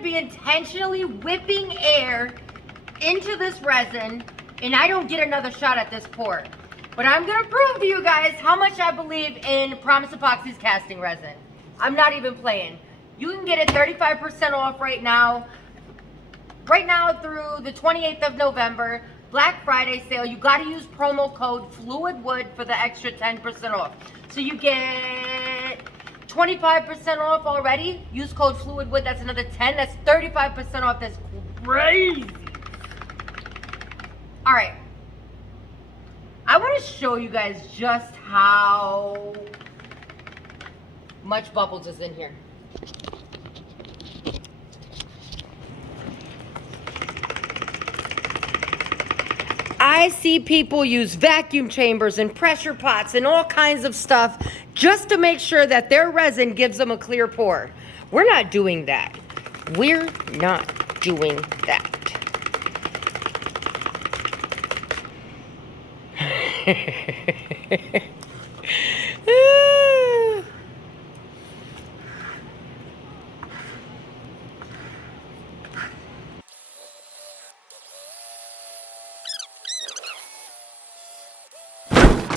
Be intentionally whipping air into this resin, and I don't get another shot at this pour. But I'm gonna prove to you guys how much I believe in Promise Epoxy's casting resin. I'm not even playing. You can get it 35% off right now. Right now through the 28th of November, Black Friday sale. You gotta use promo code FLUIDWOOD for the extra 10% off. So you get 25% off already. Use code FLUIDWOOD, that's another 10. That's 35% off. That's crazy. All right. I want to show you guys just how much bubbles is in here. I see people use vacuum chambers and pressure pots and all kinds of stuff just to make sure that their resin gives them a clear pour. We're not doing that. We're not doing that.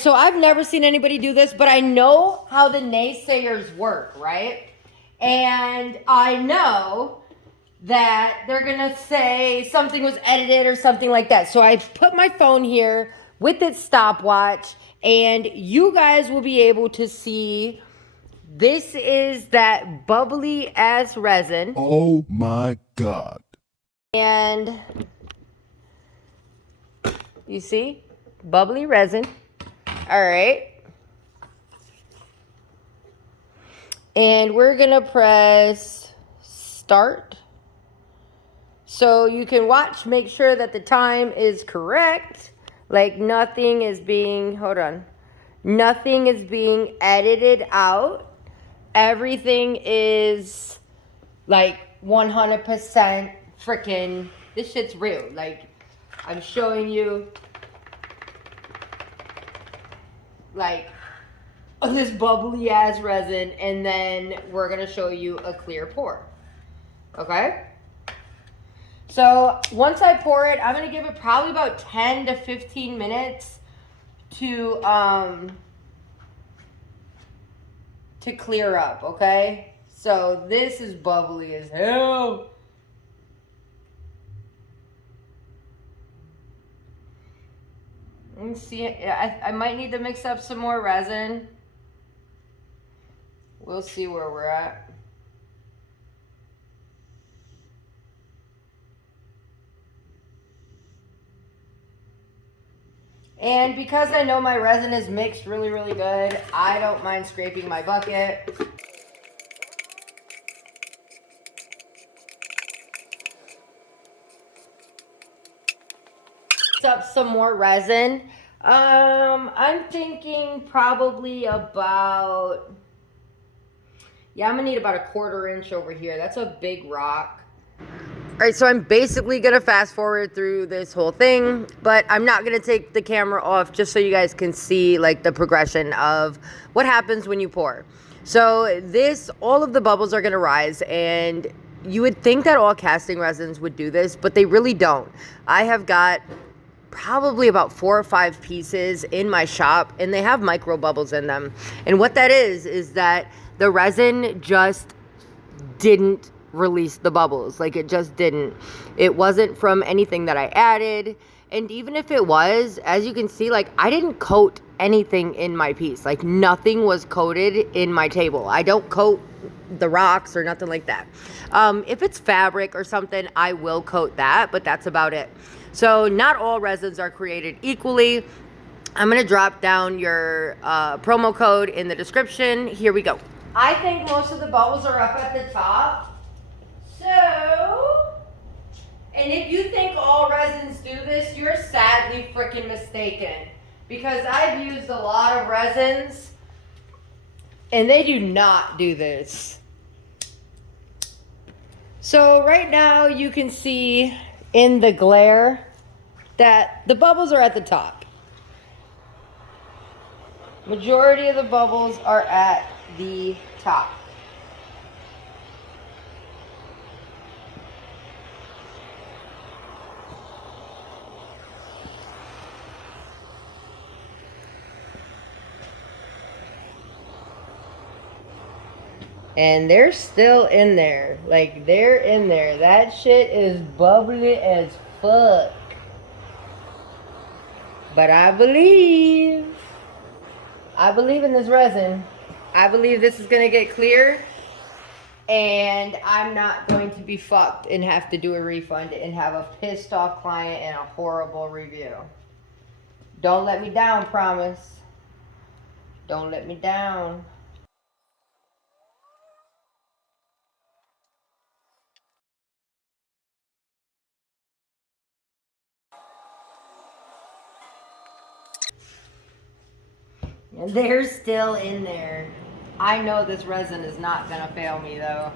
So I've never seen anybody do this, but I know how the naysayers work, right? And I know that they're gonna say something was edited or something like that. So I've put my phone here with its stopwatch, and you guys will be able to see this is that bubbly ass resin. Oh my God. And you see, bubbly resin. All right. And we're gonna press start. So you can watch, make sure that the time is correct. Like nothing is being, hold on. Nothing is being edited out. Everything is like 100% freaking, this shit's real. Like I'm showing you like this bubbly ass resin, and then we're gonna show you a clear pour. Okay? So once I pour it, I'm gonna give it probably about 10 to 15 minutes to clear up, okay? So this is bubbly as hell. Let me see, I might need to mix up some more resin. We'll see where we're at. And because I know my resin is mixed really, really good, I don't mind scraping my bucket. Mix up some more resin. I'm thinking probably about, yeah, I'm gonna need about a 1/4 inch over here. That's a big rock. All right, so I'm basically gonna fast forward through this whole thing, but I'm not gonna take the camera off just so you guys can see like the progression of what happens when you pour. So this, all of the bubbles are gonna rise, and you would think that all casting resins would do this, but they really don't. I have got probably about 4 or 5 pieces in my shop, and they have micro bubbles in them. And what that is that the resin just didn't release the bubbles. Like it just didn't. It wasn't from anything that I added. And even if it was, as you can see, like I didn't coat anything in my piece. Like nothing was coated in my table. I don't coat the rocks or nothing like that. If it's fabric or something, I will coat that, but that's about it. So not all resins are created equally. I'm gonna drop down your promo code in the description. Here we go. I think most of the bubbles are up at the top. So, and if you think all resins do this, you're sadly freaking mistaken. Because I've used a lot of resins, and they do not do this. So right now you can see in the glare that the bubbles are at the top. Majority of the bubbles are at the top. And they're still in there. Like, they're in there. That shit is bubbly as fuck. But I believe in this resin. I believe this is gonna get clear, and I'm not going to be fucked and have to do a refund and have a pissed off client and a horrible review. Don't let me down, Promise. Don't let me down. And they're still in there. I know this resin is not gonna fail me though.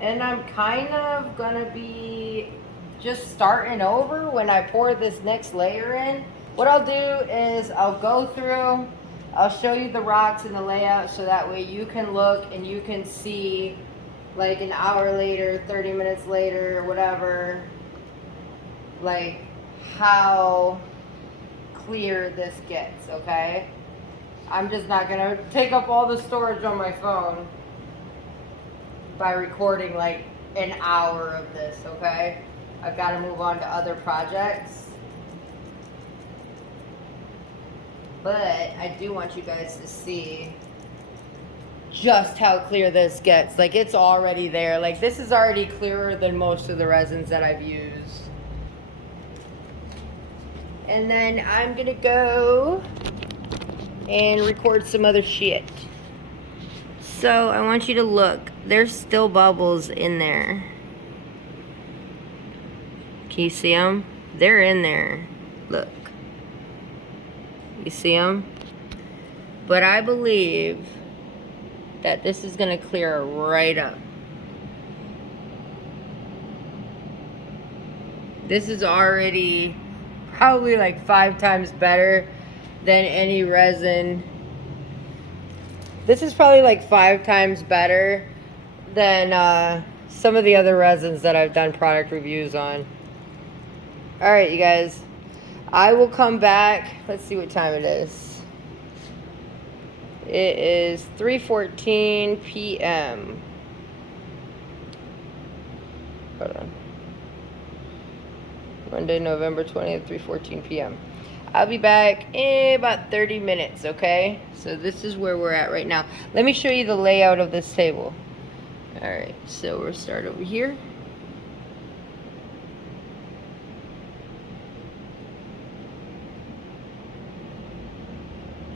And I'm kind of gonna be just starting over when I pour this next layer in. What I'll do is I'll go through, I'll show you the rocks and the layout so that way you can look and you can see like an hour later, 30 minutes later, whatever, like how clear this gets, okay? I'm just not gonna take up all the storage on my phone by recording like an hour of this, okay? I've got to move on to other projects. But I do want you guys to see just how clear this gets. Like, it's already there. Like, this is already clearer than most of the resins that I've used. And then I'm gonna go and record some other shit. So I want you to look. There's still bubbles in there. Can you see them? They're in there. Look. You see them? But I believe that this is gonna clear right up. This is already probably like 5 times better than any resin. This is probably like 5 times better than some of the other resins that I've done product reviews on. Alright, you guys. I will come back. Let's see what time it is. It is 3:14 p.m. Hold on. Monday, November 20th, 3:14 p.m. I'll be back in about 30 minutes, okay? So this is where we're at right now. Let me show you the layout of this table. Alright, so we'll start over here.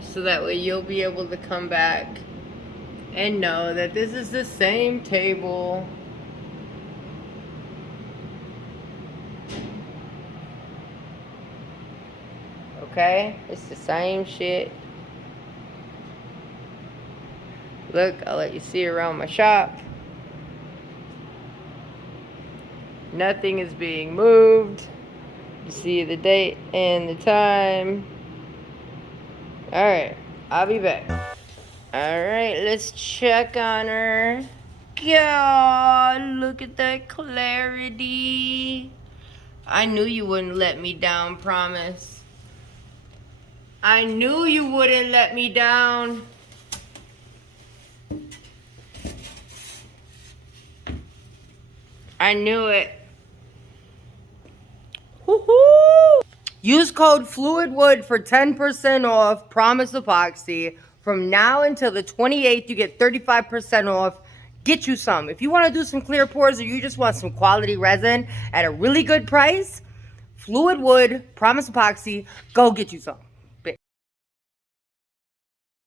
So that way you'll be able to come back and know that this is the same table. Okay? It's the same shit. Look, I'll let you see around my shop. Nothing is being moved. You see the date and the time. Alright, I'll be back. Alright, let's check on her. God, look at that clarity. I knew you wouldn't let me down, Promise. I knew you wouldn't let me down. I knew it. Woohoo! Use code FLUIDWOOD for 10% off Promise Epoxy. From now until the 28th, you get 35% off. Get you some. If you want to do some clear pours or you just want some quality resin at a really good price, Fluid Wood, Promise Epoxy, go get you some.